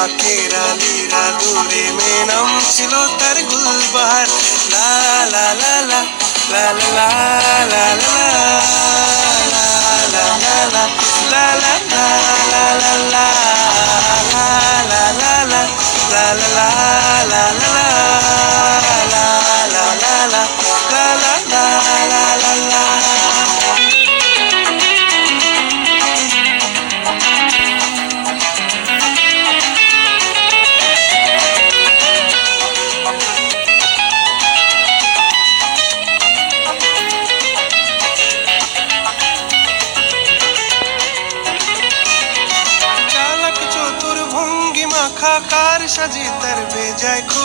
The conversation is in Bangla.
বাকের আলীরা দূরে মে নাম ছিল তার গুলবাহার লা লা লা লা লা লা লা লা লা লা লা আঁখা কার সাজি তার বেজায় খুব